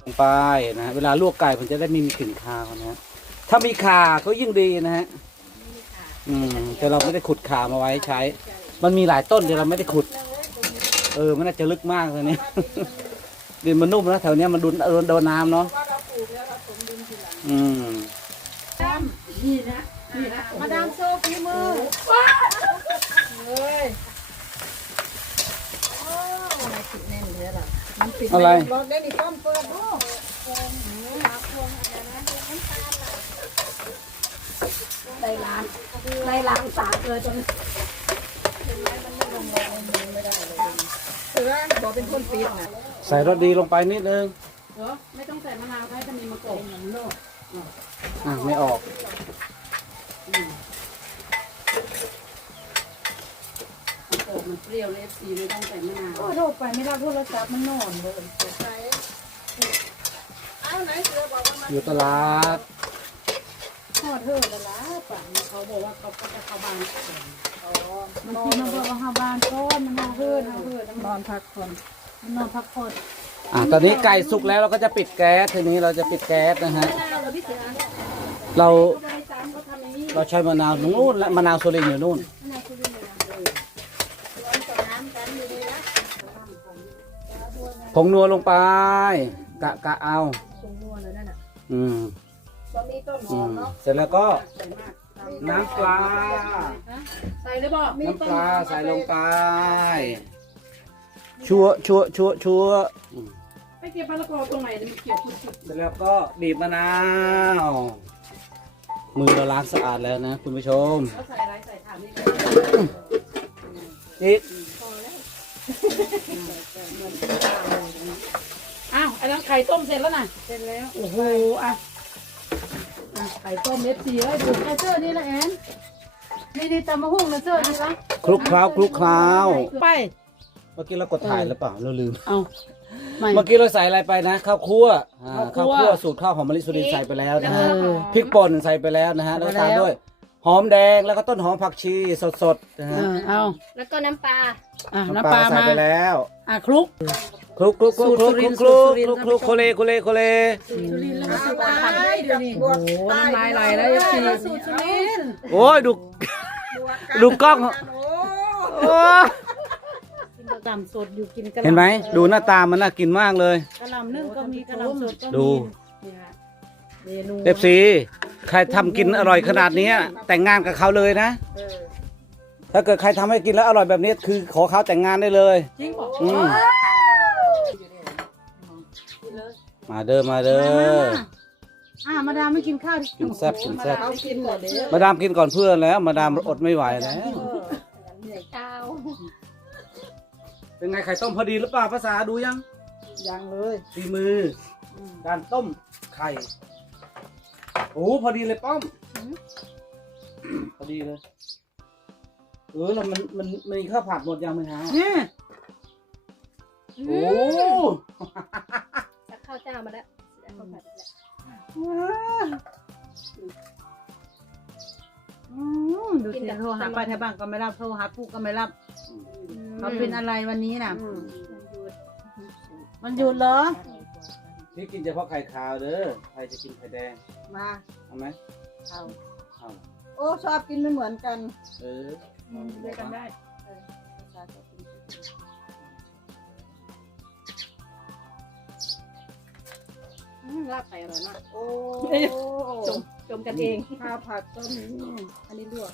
ลงไปนะเวลาลวกไก่มันจะได้ไม่มีกลิ่นคาวนะฮะถ้ามีข่าก็ยิ่งดีนะฮะแต่เราไม่ได้ขุดข่ามาไว้ใช้ มันมีหลายต้นที่เราไม่ได้ขุดมันน่าจะลึกมากเลยเนี่ยดินมันนุ่มนะแถวเนี้ยมันโดนน้ำเนาะนี่นะมาดามโซ่ฝีมือเลยอะไรติดแน่นเลยล่ะมันปิดอะไรลองได้ดิก้อมเปิดดูได้ล้างสาเลยจนบอกเป็นคนปิดนะใส่รสดีลงไปนิดนึงไม่ต้องใส่มะนาวให้จะมีมะกรูดไม่ออกมันเปรี้ยวเลยสีไม่ต้องใส่มะนาวโอ้โทรไปไม่ได้โทรศัพท์มันนอนเลยอยู่ตลาดทอดเธอตลาดป่ะเขาบอกว่าเขาจะเข้าบ้านมันกินมาเบื่อว่าห้าบ้านก้อนมันนอนเพื่อนนอนพักผ่อนมันนอนพักผ่อนตอนนี้ไก่สุกแล้วเราก็จะปิดแก๊สทีนี้เราจะปิดแก๊สนะฮะเราใช้มะนาวนู่นและมะนาวโซลินอยู่นู่นผงนัวลงไปกะเอาเสร็จแล้วก็น้ำปลาใส่เลยบอกน้ำปลาใส่ลงไปชัวไปเก็บมะละกอตรงไหนมันเกี่ยวจุดเสร็จแล้วก็บีบมะนาวมือเราล้างสะอาดแล้วนะคุณผู้ชมเขาใส่อะไรใส่ถ่านนี่อีกอ้าวอันนั้นไข่ต้มเสร็จแล้วน่ะเสร็จแล้วโอ้โหไข่ต้มเม็ดสีเลยดูไอเสื้อนี่ละแอนนี่ตำมะฮุ่งนะเสื้อนี่ละคลุกเคล้าไปเมื่อกี้เรากดถ่ายหรือเปล่าเราลืมเอาเมื่อกี้เราใส่อะไรไปนะข้าวคั่วสูตรข้าวหอมมะลิสุรินทร์ใส่ไปแล้วนะฮะพริกป่นใส่ไปแล้วนะฮะแล้วตามด้วยหอมแดงแล้วก็ต้นหอมผักชีสดๆนะฮะเอาแล้วก็น้ำปลาน้ำปลาใส่ไปแล้วคลุกโคเลสุรินทร์แล้วสูตรอะไรเดี๋ยวนี้โอ้น้ำลายไหลแล้วสูตรสุรินทร์โอ้ยดูกล้องกะหล่ำสดอยู่กินกะหล่ำเห็นไหมดูหน้าตามันน่ากินมากเลยกะหล่ำนึ่งก็มีกะหล่ำสดก็มีดูเอฟซีใครทำกินอร่อยขนาดนี้แต่งงานกับเขาเลยนะถ้าเกิดใครทำให้กินแล้วอร่อยแบบนี้คือขอเขาแต่งงานได้เลยจริงบอกมาเด้อมาดามไม่กินข้าวกินแซ่บมาดามกินก่อนเพื่อนแล้วมาดามอดไม่ไหวแล้วเป็นไงไข่ต้มพอดีหรือเปล่าภาษาดูยังเลยฝีมือการต้มไข่โอ้พอดีเลยป้อมพอดีเลยแล้วมันมีข้าวผัดหมดยังไหมฮะโอ้ข้าวเจ้ามาแล้วข้าวผัดดูสิโทรหาป้าแถวบ้านก็ไม่รับโทรหาปู่ก็ไม่รับเขาเป็นอะไรวันนี้น่ะมันหยุดเหรอนี่กินเฉพาะไข่ขาวเด้อใครจะกินไข่แดงมาเอาไหมเอาโอ้ชอบกินไม่เหมือนกันด้วยกันได้ลาบไก่อร่อยมากโอ้จมกันเองข้าวผัดก็มีอันนี้ลวก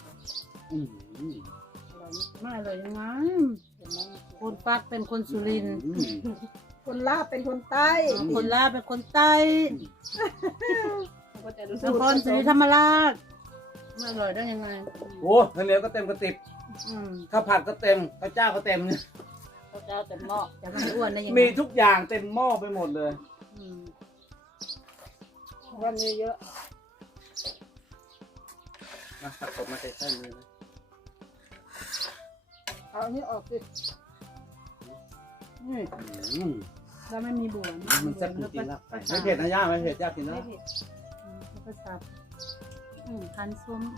ไม่อร่อยยังไงคนปักเป็นคนสุรินทร์คนลาบเป็นคนใต้คนลาบเป็นคนใต้นครศรีธรรมราชไม่อร่อยได้ยังไงโอ้ข้าวเหนียวก็เต็มกระติบข้าวผัดก็เต็มข้าวเจ้าก็เต็มข้าวเจ้าเต็มหม้อจะไม่อ้วนได้ยังไงมีทุกอย่างเต็มหม้อไปหมดเลยวันนี้เยอะมาตัดกบมาใส่มือนะเอาอันนี้ออกสิแล้วไม่มีบัวมันแซ่บจริงๆแล้วไม่เผ็ดนะย่าไม่เผ็ดย่ากินแล้วไม่เผ็ดแล้วก็สับคั้นส้ม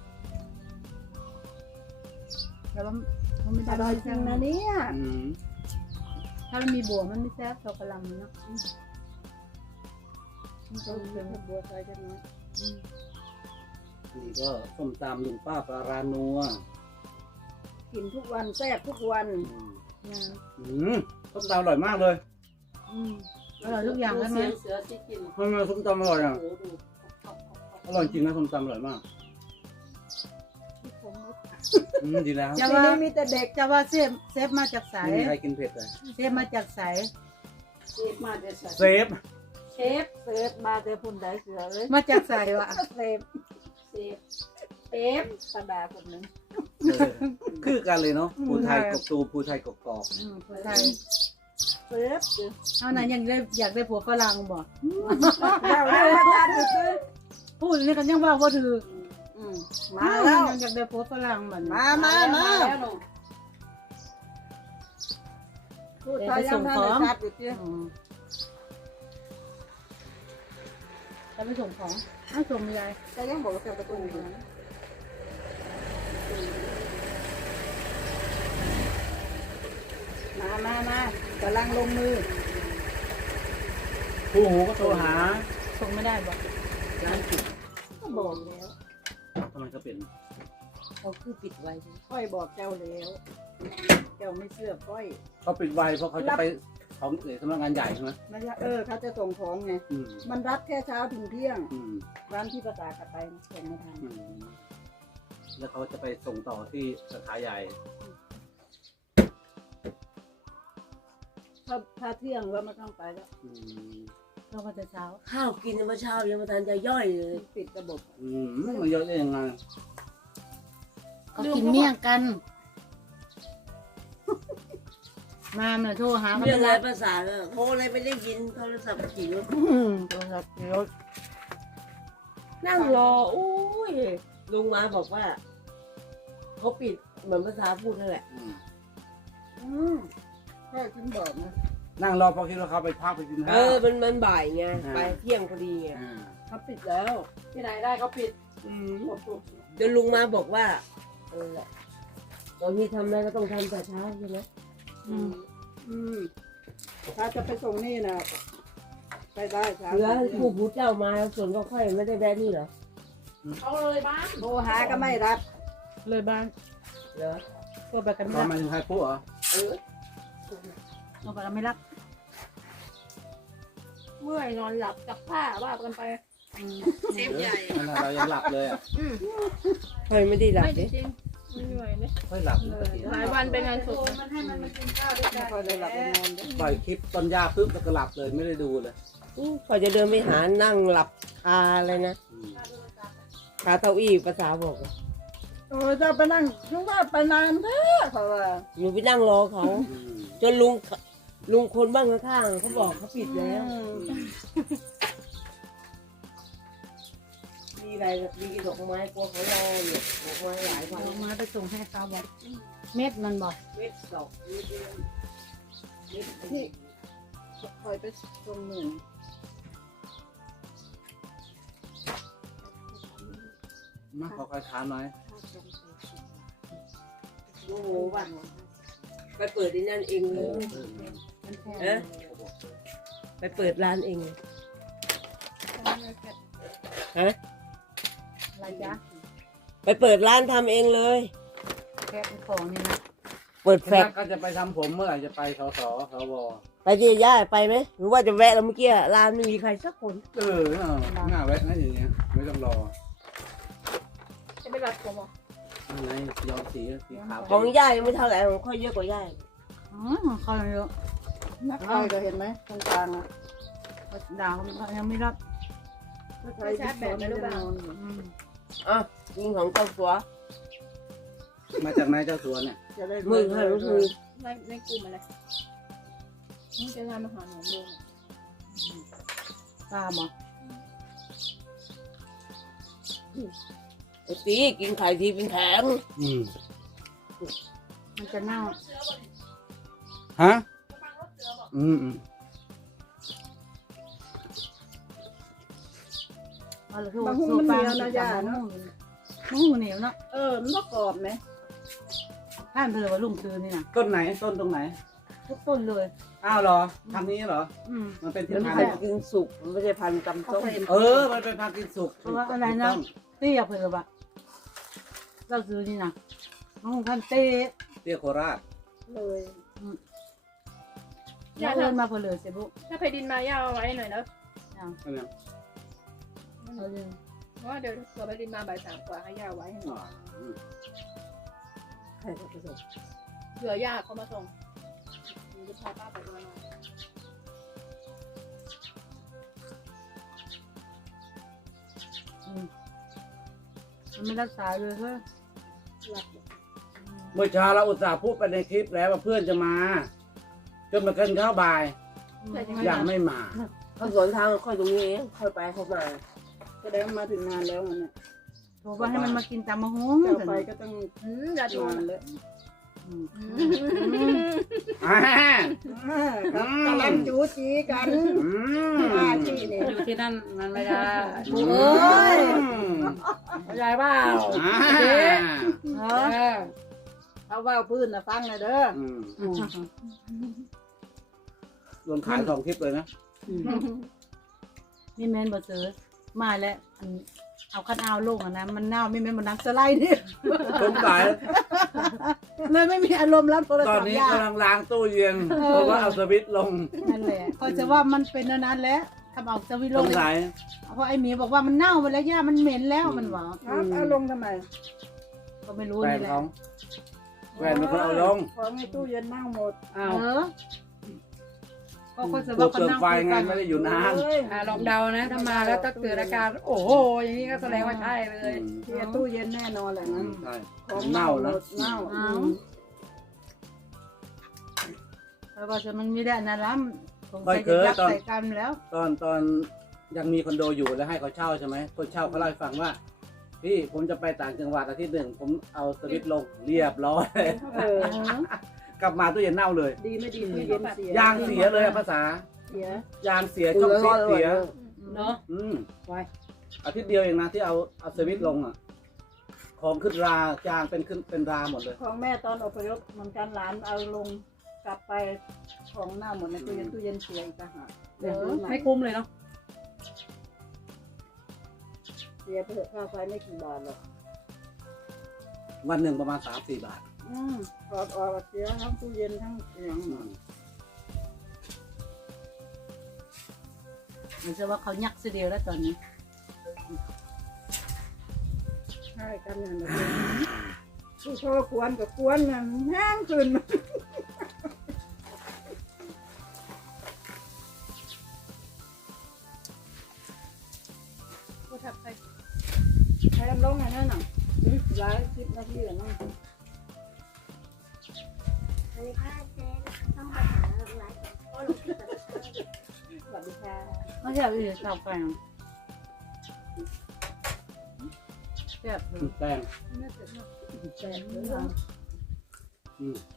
แล้วมันไม่ได้อร่อยจริงนะเนี่ยถ้ามันมีบัวมันไม่แซ่บเรากระลำเนาะมันก็เป็นบัวใส่กันเนาะนี่ก็ส้มตำลุงป้าปลารานัวกินทุกวันแซ่บทุกวันอืมนะส้มตำอร่อยมากเลยอร่อยทุกอย่างใช่ไหมทำไมส้มตำอร่อยอ่ะอร่อยจริงนะส้มตำอร่อยมากดีแล้วจะว่ามีแต่เด็กจะว่าเซฟมาจากสายไม่มีใครกินเผ็ดเลยเซฟมาจากสายเซฟเชฟมาแต่พุ่นได้เสือเลยมาจากสายวะเซฟกระดาษคนนึงคือกันเลยเนาะภูไทยกบตูภูไทยกบกอกผู้ไทยเซฟเอาไหนยังได้อยากได้ผัวฝรั่งบ่พูดนี่กันยังว่าถือมาแล้วอยากได้ผัวฝรั่งเหมือนมาพูดไทยยังทันชัดอยู่เจ้าจะไปส่งของส่งยายแต่ยังบอกว่าจะประตูอยู่นะมากำลังลงมือผู้หูก็โทรหาส่งไม่ได้บอกร้านปิดก็บอกแล้วทำไมก็เป็นเขาคือปิดไว้ค่อยบอกเจ้าแล้วเจ้าไม่เชื่อค่อยเขาปิดไวเพราะเขาจะไปของสำนักงานใหญ่ใช่ไหมไม่ใช่เขาจะส่งของไง มันรับแค่เช้าถึงเที่ยงร้านที่ประสาทไปส่งไม่ทันแล้วเขาจะไปส่งต่อที่สาขาใหญ่ถ้าเที่ยงแล้วไม่ต้องไปแล้วก็จะเช้าข้าวกินเมื่อเช้ายังไม่ทันจะย่อยเลยปิดระบบมันเยอะได้ยังไงเขากินเมี่ยงกัน มาเมื่อโทรหาเรื่องอะไรภาษาเนี่ยโทรอะไรไม่ได้ยินโทรศัพท์จิ๋วโทรศัพท์เดี๋ยวนั่งรออุ้ยลุงมาบอกว่าเขาปิดเหมือนภาษาพูดนั่นแหละค่อยกินบอกนะนั่งรอพอคิดว่าเขาไปพักไปกินข้าวมันบ่ายไงไปเที่ยงพอดีไงเขาปิดแล้วที่ไหนได้เขาปิดเดี๋ยวลุงมาบอกว่าตอนนี้ทำอะไรก็ต้องทำแต่เช้าใช่ไหมถ้าจะไปส่งนี่นะไปได้ครับเหลือผู้ผู้เจ้ามาส่วนก็ค่อยไม่ได้แวะนี่เหรอเขาเลยบ้านโทรหาก็ไม่รับ เลยบ้านเหรอโทรไปกันไม่ตอนรับมาถึงใครปุ๊เหรอโทรไปกันไม่รับ เมื่อยนอนหลับจับผ้าว่ากันไปเซฟใหญ่เรายังหลับเลยอ่ะค่อยไม่ได้หลับเลยค่อยหลับหลายวันเป็นงานศพมันให้มันมากินข้าวด้วยกันค่อยเลยหลับไปนอนปล่อยคลิปต้นหญ้าปุ๊บแล้วก็หลับเลยไม่ได้ดูเลยพอจะเดินไปหานั่งหลับคาเลยนะคาเต้าอี้ภาษาบอกอะจะไปนั่งนึกว่าไปนานแท้เขาว่าหนูไปนั่งรอเขา จนลุงคนบ้านข้างๆเขาบอกเขาปิดแล้ว มีอะไรมีดอกไม้กลัวเขารออยู่ดอกไม้หลายพันลงมาไปส่งให้เขาบอกเม็ดมันบอกเม็ดดอกนิดเดียวที่คอยไปส่งหนึ่งมาขอคอยทานหน่อยโอ้โหว่ะไปเปิดที่นั่นเองเลยนะไปเปิดร้านเองฮะอะไรจ๊ะไปเปิดร้านทำเองเลยแค่ของนี่นะเปิดแฟลชก็จะไปทำผมเมื่อไหร่จะไปสสสวไปที่ย่าไปไหมหรือว่าจะแวะแล้วเมื่อกี้ร้านไม่มีใครสักคนหน้าแวะนะอย่างเงี้ยไม่ต้องรอจะไม่รับผมหรออะไรย้อมสีขาวของย่ายังไม่เท่าไหร่ของค่อยเยอะกว่าย่าอ๋อเขาเยอะนักคอยก็เห็นไหมตรงกลางอ่ะดาวยังไม่รับใช้แบบไม่รู้บ้างอ่ะยิงของเจ้าสัวมาจากไหนเจ้าสัวเนี่ยมือค่ะรู้มือในกลุ่มอะไรนี่จะงานมหาหนูดูตามอ่ะไอ้ตีกินไข่ทีเป็นแข็งมันจะเน่าฮะบางหูมันเหนียวนะย่าเนาะบางหูเหนียวเนาะมันก็กรอบไหมท่านเธอว่าลุงซื้อนี่นะต้นไหนต้นตรงไหนทุกต้นเลยอ้าวเหรอทางนี้เหรออืมมันเป็นที่มันพันพันธุ์กินสุกมันไม่ใช่พันตำส้มมันเป็นพันธุ์กินสุกเพราะว่าอะไรนะเตี้ยเผื่อปะเราซื้อนี่นะน้องพันเต้เตี้ยโคราชเลยแล้วเอินมาเผื่อเลยเสบุถ้าเพดินมาย่าเอาไว้หน่อยนะอันเนี้ยเอาเลยเพราะว่าเดี๋ยวเผื่อเพดินมาบ่ายสามกว่าให้ย่าเอาไว้ให้หน่อยใครจะผสมเผื่อย่าเขามาส่งหนูจะพาป้าไปด้วยหน่อยมันไม่รักษาเลยเฮ้ยเมื่อเช้าเราอุตส่าห์พูดไปในคลิปแล้วว่าเพื่อนจะมา จนมากินข้าวบ่ายยังไม่มาเขาสวนทางค่อยตรงนี้เองค่อยไปเข้ามาแสดงว่ามาถึงงานแล้วมันเนี่ยโทรว่าให้มันมากินตามมะฮงจะไปก็ต้องอย่าดูงานแล้วอ่าครับกำลังจูจีกันมาที่นี่อยู่ที่นั่นมันไม่ได้เอ้ยเข้าใจเปล่าเออเขาว่าพื้นนะฟังเลยเด้อรวมขาย2 คลิปเลยนะนี่แมนบอเจอมาแล้วเอาคันเอาลงอ่ะนะมันเน่าไม่แม่นมันน้ำสไลด์นี่สงสัยเลยไม่มีอารมณ์รับโทรตอศันพท์นี้ยากำลังล้างตู้เย็นเพราะว่าเอาสวิตช์ลงนั่นแหละก็จะว่ามันเป็นอันนั้นแล้วทำเอาสวิตช์ลสงงสัยเพราะไอ้หมีบอกว่ามันเน่าไปแล้วย่ามันเหม็นแล้วมันบอกเอาลงทำไมก็ไม่รู้แฟนนี่แหละเขาแฟนเป็นคนเอาลงของในตู้เย็นนั่งหมดเออก็คนจะเปลืว่าอกคนเปลือกนั่งไฟคุยไงกันไม่ได้อยู่นานเอ้ยลองเดานะถ้ามาแล้วถ้าเกิดอาการโอ้โหอย่างนี้ก็แสดงว่าใช่เลยเคลียร์ตู้เย็นแน่นอนแหละนะใช่ของเน่าหมนะดเน่าเอาเพราะว่าจะมันไม่ได้อันนั้นแล้วสงสัยจะยัดใส่กันแล้วตอนยังมีคอนโดอยู่แล้วให้เขาเช่าใช่ไหมคนเช่าเขาเล่าให้ฟังว่าพี่ผมจะไปต่างจังหวัดอาทิตย์หนึ่งผมเอาสวิตช์ลงเรียบร้อยเออกลับมาตู้เย็นเน่าเลยดีไม่ดีตู้เย็นเสียยางเสียเลยอะภาษาเสียยางเสียช่องฟิตเสียเนาะไว้อาทิตย์เดียวเองนะที่เอาสวิตช์ลงอ่ะ ของขึ้นรายางเป็นราหมดเลยของแม่ตอนอพยพเหมือนกันหลานเอาลงกลับไปของเน่าหมดในตู้เย็นเสียอีกต่างหากไม่คุ้มเลยเนาะเสียไปเถอะค่าไฟไม่กี่บาทหรอกวันหนึ่งประมาณ 3-4 บาทถอดออกเสียทั้งตู้เย็นทั้งเสียงเหมือนจะว่าเขายักเสียเดียวแล้วตอนนี้ใช่กันนั่นแหละผู้ชอบควรกับควรนั่นแห้งขึ้นกูทับไปแทนลงอย่างนั้นน่ะหลาย10 นาทีแล้วเนาะสวัสดีค่ะเจ๊ต้องไปหาไลฟ์ก็ลงที่แต่ละเช้าสวัสดีค่ะเขาจะเอาไปชาวแปลงแซ่บเลยแป้งน่าจะเนาะแซ่บเลยนะอืม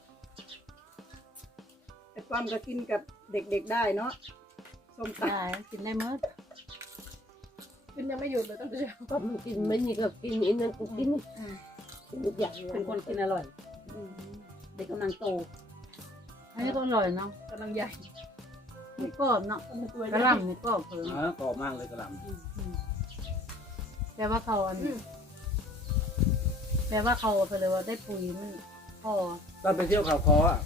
ไอ้ความก็กินกับเด็กๆได้เนาะส้มตได้กินได้เมื่อกินยังไม่หยุดเลยตั้งแต่เช้าก็มันกินไม่นี่ก็กินอันนั้นกูกินกินทุกอย่างเลเป็นยคนกินอร่อย เด็กกำลังโต อันนี้ก็อร่อยเนาะกำลังใหญ่นี่กรอบเนาะกระหล่ำนี่กรอบเพิ่มกรอบมากเลยกระหล่ำแต่ว่าเขาอันนี้แปลว่าเขาไปเลยว่าได้ปุ๋ยมันพอตอนไปเที่ยวเขาคออ่ะ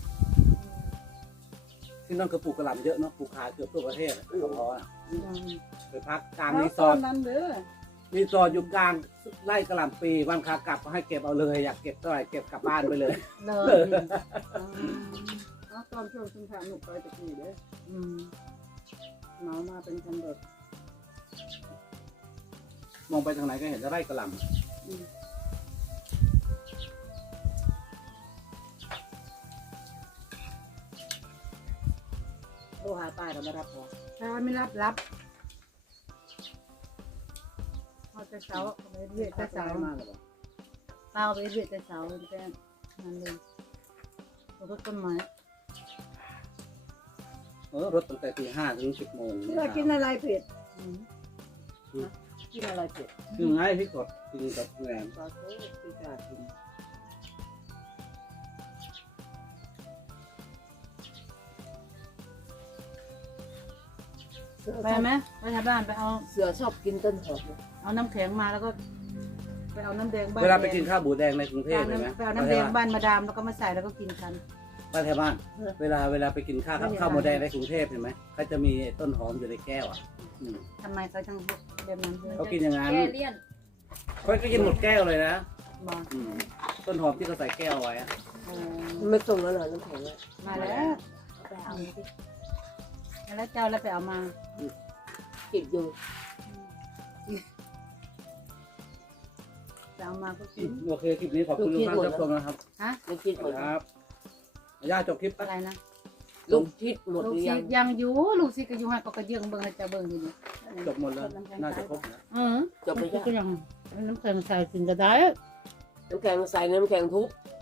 ที่นั่นก็ปลูกกระหล่ำเยอะเนาะปลูกขายเกือบทั่วประเทศอะเขาคออ่ะไปพักกลางำรีเอาสต้อร์นทนั้นเด้อรีสอร์ทอยู่กลางไร่กระหล่ำปีวันขากลับก็ให้เก็บเอาเลยอยากเก็บเท่าไหร่เก็บกลับบ้านไปเลยเลยเอาตอนช่วงคุณพาหนุไปตะกี้เด้ออืมเมามาเป็นคันเด็ดมองไปทางไหนก็เห็นแต่ไร่กระหล่ำโทรหาป้าเราไม่รับพอถ้าไม่รับพอจะเช้าไปเรียกถ้าจะสาเช้ามาแล้วบ่เปล่าไปเรียกจะเช้าเป็นแป้งนั่นเลยรถต้นไม้รถตั้งแต่ตี 5 ถึง 10 โมงเพื่อกินอะไรเผ็ดกินอะไรเผ็ดคือไงที่กดกินกับแหนมปลาโซ่ปีกากินไปไหมไปทำบ้านไปเอาเสือชอบกินต้นหอมเอาน้ำแข็งมาแล้วก็ไปเอาน้ำแดงบ้านเวลาไปกินข้าวหมูแดงในกรุงเทพเลยไหมไปเอาน้ำแดงบ้านมาดามแล้วก็มาใส่แล้วก็กินกันบ้านแถวบ้านเวลาไปกินข้าวหมูแดงในกรุงเทพเห็นไหมเขาจะมีต้นหอมอยู่ในแก้วอ่ะอืมทำไมเขาจังแบบนั้นเลยเขากินอย่างนั้นแก้เลี่ยนเขาก็กินหมดแก้วเลยนะบอกอืมต้นหอมที่เขาใส่แก้วไว้อะโอ้ไม่ส่งแล้วเหรอน้ำแข็งอะมาแล้วไปเอาดิแล้วเจ้าแล้วไปเอามาเก็บอยู่ไปเอามาก็กินโอเคคลิปนี้ขอบคุณทุกท่านที่รับชมนะครับไม่คิดหมดครับย่าจบคลิปอะไรนะลูกคิดหมดหลูกรือศิยังษย์ยังอยู่ลูกศิษย์ก็อยู่ให้ก็เยื่องเบิ่งให้เจ้าเบิ่งอยู่นี่จบหมดแล้วน่าจะครบนะจบไปยังก็ยังน้ำแข็งใส่กินก็ได้น้ำแข็งใส่น้ำแข็งทุบ